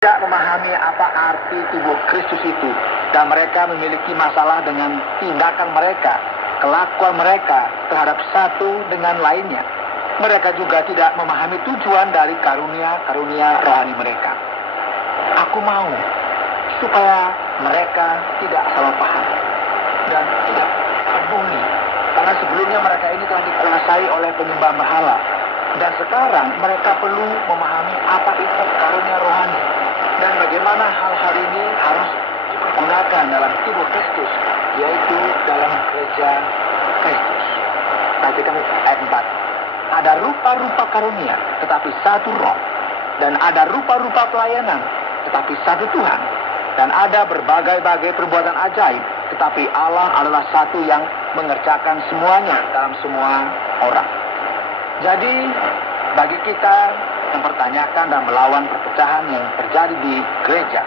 tidak memahami apa arti tubuh Kristus itu, dan mereka memiliki masalah dengan tindakan mereka, kelakuan mereka terhadap satu dengan lainnya. Mereka juga tidak memahami tujuan dari karunia-karunia rohani mereka. Aku mau supaya mereka tidak salah paham dan tidak peduli, karena sebelumnya mereka ini telah dikuasai oleh penyembah berhala, dan sekarang mereka perlu memahami apa itu karunia rohani dan bagaimana hal-hal ini harus dipergunakan dalam tubuh Kristus, yaitu dalam gereja Kristus. Perhatikan ayat 4. Ada rupa-rupa karunia, tetapi satu roh. Dan ada rupa-rupa pelayanan, tetapi satu Tuhan. Dan ada berbagai-bagai perbuatan ajaib, tetapi Allah adalah satu yang mengerjakan semuanya dalam semua orang. Jadi, bagi kita mempertanyakan dan melawan perpecahan yang terjadi di gereja,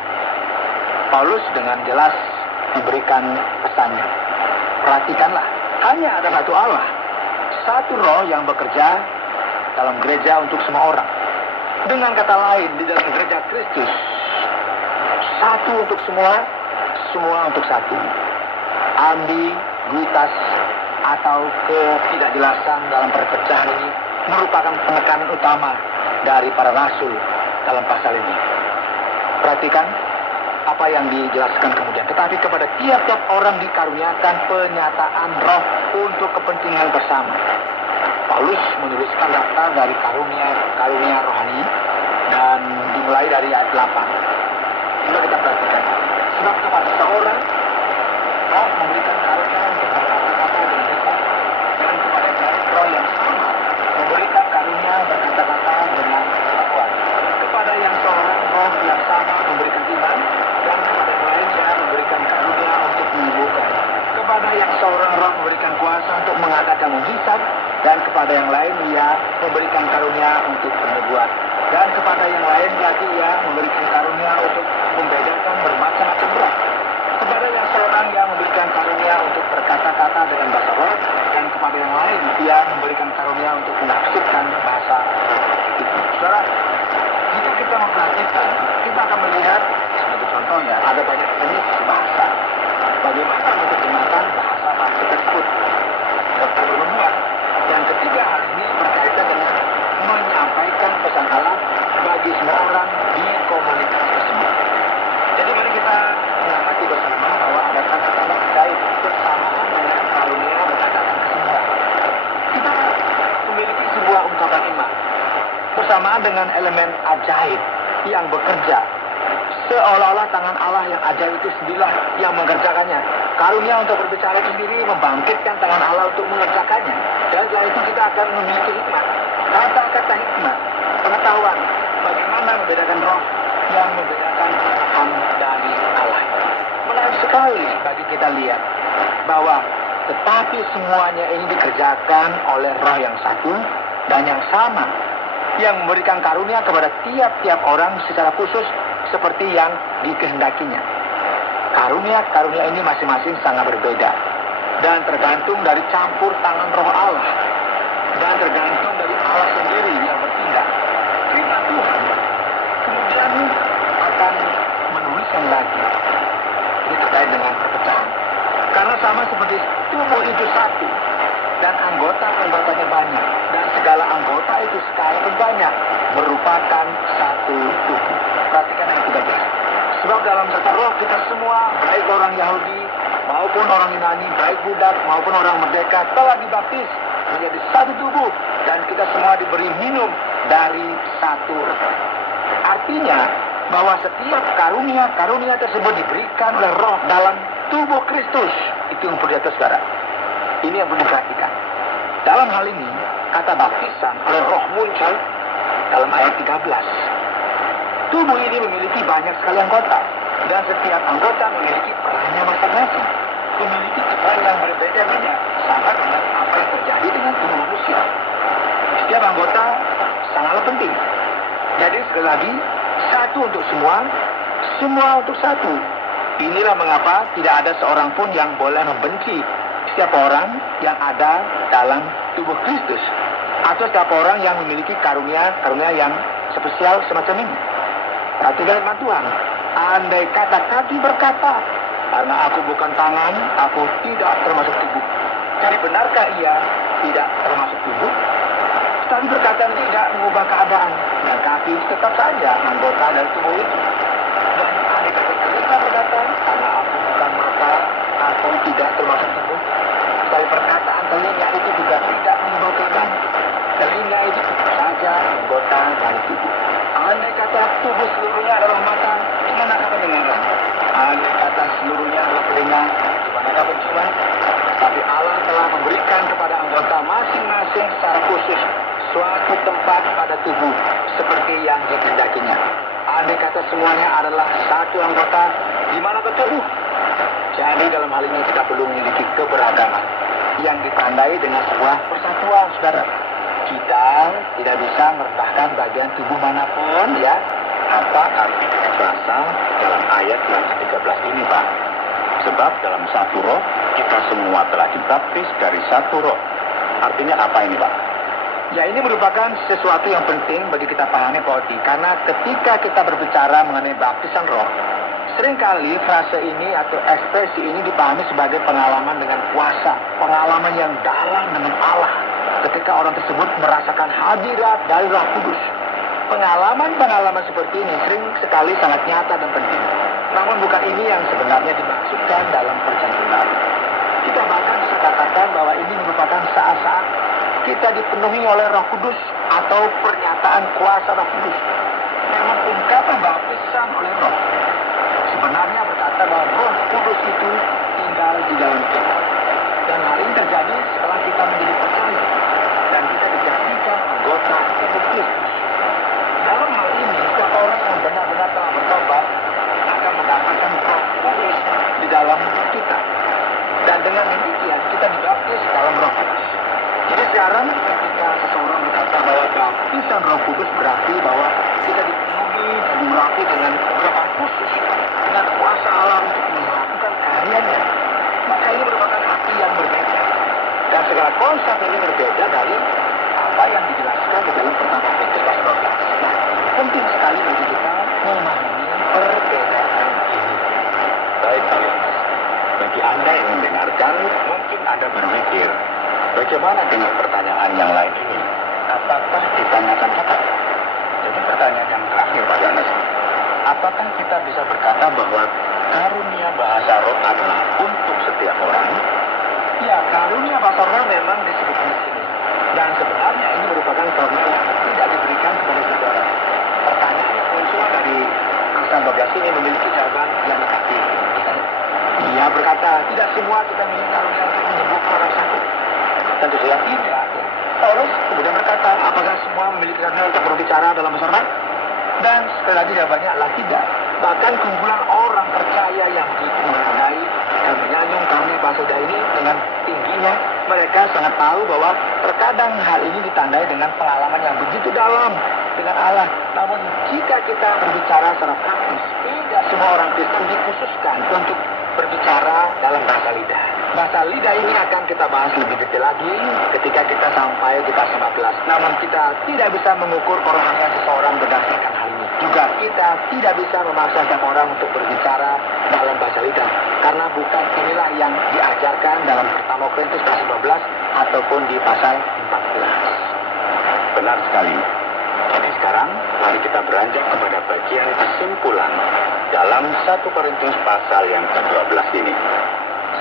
Paulus dengan jelas memberikan pesannya. Perhatikanlah, hanya ada satu Allah, satu roh yang bekerja dalam gereja untuk semua orang. Dengan kata lain, di dalam gereja Kristus, satu untuk semua, semua untuk satu. Ambiguitas atau ketidakjelasan dalam perpecahan ini merupakan penekanan utama dari para rasul dalam pasal ini. Perhatikan apa yang dijelaskan kemudian. Tetapi kepada tiap-tiap orang dikaruniakan penyataan roh untuk kepentingan bersama. Paulus menuliskan daftar dari karunia rohani dan dimulai dari ayat 8. Coba kita perhatikan. Sebab kepada seorang roh memberikan karunia untuk berkata-kata dengan hikmat, dan kepada roh yang sama memberikan karunia berkata-kata dengan kekuatan. Kepada yang seorang roh yang sama memberikan iman, dan kepada yang lain dia memberikan karunia untuk menyembuhkan. Kepada yang seorang roh memberikan kuasa untuk mengadakan mujizat, dan kepada yang lain ia memberikan karunia untuk penyembuhan. Dan kepada yang lain lagi ia memberikan karunia untuk membedakan bermacam-macam roh. Kepada yang seorang yang memberikan karunia untuk berkata-kata dengan bahasa roh, dan kepada yang lain ia memberikan karunia untuk menafsirkan bahasa itu. Saudara, jika kita memperhatikan, kita akan melihat sebagai contoh ya, ada banyak jenis bahasa. Bagaimana menerjemahkan bahasa tersebut? Dokter membuat. Yang ketiga, hal ini berkaitan dengan menyampaikan pesan Allah bagi semua orang di komunitas tersebut. Jadi mari kita mengamati bersama bahwa ada tanda-tanda ajaib bersamaan dengan karunia berkatakan kesembuhan. Kita memiliki sebuah ungkapan iman bersamaan dengan elemen ajaib yang bekerja. Seolah-olah tangan Allah yang ajaib itu sendirilah yang mengerjakannya. Karunia untuk berbicara itu sendiri membangkitkan tangan Allah untuk mengerjakannya. Dan setelah itu kita akan memiliki hikmat. Kata-kata hikmat, pengetahuan bagaimana membedakan roh yang membedakan Tuhan dari Allah. Menarik sekali bagi kita lihat bahwa tetapi semuanya ini dikerjakan oleh roh yang satu dan yang sama, yang memberikan karunia kepada tiap-tiap orang secara khusus seperti yang dikehendakinya. Karunia-karunia ini masing-masing sangat berbeda dan tergantung dari campur tangan roh Allah dan tergantung dari Allah sendiri yang bertindak. Firman Tuhan kemudian akan menuliskan lagi ini terkait dengan perpecahan. Karena sama seperti tubuh itu satu dan anggota-anggotanya banyak, dan segala anggota itu sekalipun banyak merupakan satu tubuh. Perhatikan yang 13. Sebab dalam satu roh kita semua, baik orang Yahudi maupun orang Yunani, baik budak maupun orang merdeka, telah dibaptis menjadi satu tubuh, dan kita semua diberi minum dari satu roh. Artinya bahwa setiap karunia tersebut diberikan oleh roh dalam tubuh Kristus. Itu yang perlu diatas, saudara. Ini yang perlu diperhatikan. Dalam hal ini, kata baptisan oleh roh muncul dalam ayat 13. Tubuh ini memiliki banyak sekali anggota, dan setiap anggota memiliki perannya masing-masing, memiliki peran yang berbeda-beda, sama dengan apa yang terjadi dengan tubuh manusia. Setiap anggota sangatlah penting. Jadi sekali lagi, satu untuk semua, semua untuk satu. Inilah mengapa tidak ada seorang pun yang boleh membenci setiap orang yang ada dalam tubuh Kristus, atau setiap orang yang memiliki karunia yang spesial semacam ini. Perhatikan firman Tuhan. Andai kata kaki berkata, karena aku bukan tangan, aku tidak termasuk tubuh. Jadi benarkah ia tidak termasuk tubuh? Tapi berkata tidak mengubah keadaan. Dan kaki tetap saja anggota dari tubuh itu. Dan andai kata telinga berkata, karena aku bukan mata, aku tidak termasuk tubuh. Dari perkataan telinga itu juga tidak mengubah keadaan. Telinga itu tetap saja anggota dari tubuh. Andai kata tubuh seluruhnya adalah mata, di manakah pendengaran? Andai kata seluruhnya adalah telinga, di manakah penciuman? Tapi Allah telah memberikan kepada anggota masing-masing secara khusus suatu tempat pada tubuh seperti yang dikehendakinya. Andai kata semuanya adalah satu anggota, di mana tubuh? Jadi dalam hal ini kita perlu memiliki keberagaman yang ditandai dengan sebuah persatuan, saudara. Kita tidak bisa merendahkan bagian tubuh manapun, ya. Apa arti frasa dalam ayat yang ke-13 ini, Pak? Sebab dalam satu roh, kita semua telah dibaptis dari satu roh. Artinya apa ini, Pak? Ya, ini merupakan sesuatu yang penting bagi kita pahami, Pak Odi. Karena ketika kita berbicara mengenai baptisan roh, seringkali frase ini atau ekspresi ini dipahami sebagai pengalaman dengan kuasa, pengalaman yang dalam dengan Allah. Ketika orang tersebut merasakan hadirat dari Roh Kudus. Pengalaman-pengalaman seperti ini sering sekali sangat nyata dan penting. Namun bukan ini yang sebenarnya dimaksudkan dalam perjanjian baru. Kita bahkan bisa katakan bahwa ini merupakan saat-saat kita dipenuhi oleh Roh Kudus atau pernyataan kuasa Roh Kudus. Memang ungkapan baptisan oleh Roh sebenarnya berkata bahwa Roh Kudus itu tinggal di dalam kita. Dan hal ini terjadi setelah kita menjadi percaya dan kita dijadikan anggota tubuh Kristus. Dalam hal ini, setiap orang yang benar-benar telah bertobat akan mendapatkan Roh Kudus di dalam kita. Dan dengan demikian kita dibaptis dalam Roh Kudus. Jadi sekarang ketika seseorang berkata bahwa baptisan Roh Kudus berarti bahwa kita dipenuhi dan diurapi dengan urapan khusus dengan kuasa Allah untuk melakukan karyanya, maka ini merupakan arti yang berbeda. Dan segala konsep ini berbeda dari apa yang dijelaskan di dalam pertama Korintus pasal 12. Nah, penting sekali bagi kita memahami perbedaan ini. Baik, Pak Yohanes. Bagi Anda yang mendengarkan, mungkin Anda berpikir, bagaimana dengan pertanyaan yang lain ini? Apakah ditanyakan kita? Jadi pertanyaan yang terakhir, Pak Yohanes. Apakah kita bisa berkata bahwa karunia bahasa roh adalah untuk setiap orang? Ya, karunia bahasa roh memang disebutkan di sini. Dan sebenarnya ini merupakan karunia yang tidak diberikan kepada setiap orang. Pertanyaan yang muncul dari pasal 12 ini memiliki jawaban yang negatif. Ia berkata, tidak semua kita memiliki karunia untuk menyembuhkan orang sakit. Tentu saja tidak. Paulus kemudian berkata, apakah semua memiliki karunia untuk berbicara dalam bahasa roh? Dan sekali lagi jawabannya adalah tidak. Bahkan kumpulan orang percaya yang begitu menghargai dan menyanjung karunia bahasa roh ini dengan tingginya, mereka sangat tahu bahwa terkadang hal ini ditandai dengan pengalaman yang begitu dalam dengan Allah. Namun jika kita berbicara secara praktis, tidak semua orang Kristen dikhususkan untuk berbicara dalam bahasa lidah. Bahasa lidah ini akan kita bahas lebih detail lagi ketika kita sampai di pasal 14. Namun kita tidak bisa mengukur kerohanian seseorang berdasarkan hal ini. Juga kita tidak bisa memaksa setiap orang untuk berbicara dalam bahasa lidah. Karena bukan inilah yang diajarkan dalam pertama Korintus pasal 12 ataupun di pasal 14. Benar sekali. Jadi sekarang, mari kita beranjak kepada bagian kesimpulan dalam 1 Korintus pasal yang ke-12 ini.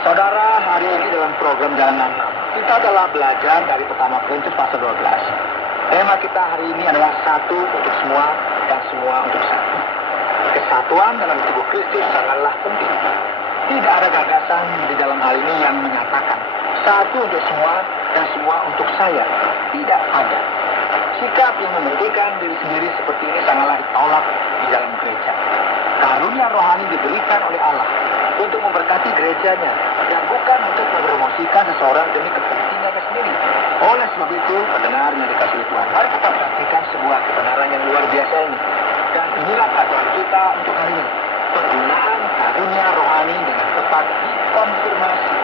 Saudara, hari ini dalam program Jalan 66, kita telah belajar dari pertama Korintus pasal 12. Tema kita hari ini adalah satu untuk semua dan semua untuk satu. Kesatuan dalam tubuh Kristus sangatlah penting. Tidak ada gagasan di dalam hal ini yang menyatakan satu untuk semua dan semua untuk saya. Tidak ada. Sikap yang mementingkan diri sendiri seperti ini sangatlah ditolak di dalam gereja. Karunia rohani diberikan oleh Allah untuk memberkati gerejanya dan bukan untuk mempromosikan seseorang demi kepentingannya sendiri. Oleh sebab itu, pendengar yang dikasihi Tuhan, mari kita perhatikan sebuah kebenaran yang luar biasa ini. Dan inilah ajaran kita untuk hari ini. Penggunaan karunia rohani dengan tepat dikonfirmasi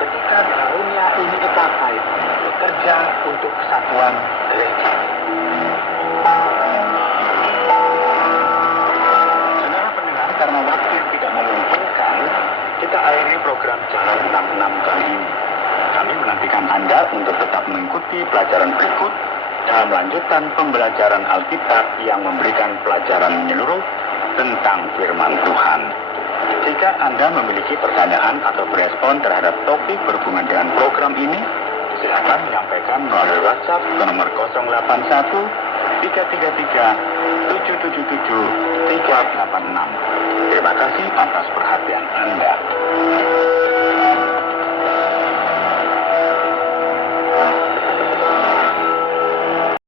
ketika karunia ini dipakai bekerja untuk kesatuan gereja. mengakhiri program Jalan 66 kali ini. Kami menantikan Anda untuk tetap mengikuti pelajaran berikut dalam lanjutan pembelajaran Alkitab yang memberikan pelajaran menyeluruh tentang firman Tuhan. Jika Anda memiliki pertanyaan atau berespon terhadap topik berhubungan dengan program ini, silakan menyampaikan melalui WhatsApp ke nomor 081 333 777 386. Terima kasih atas perhatian Anda.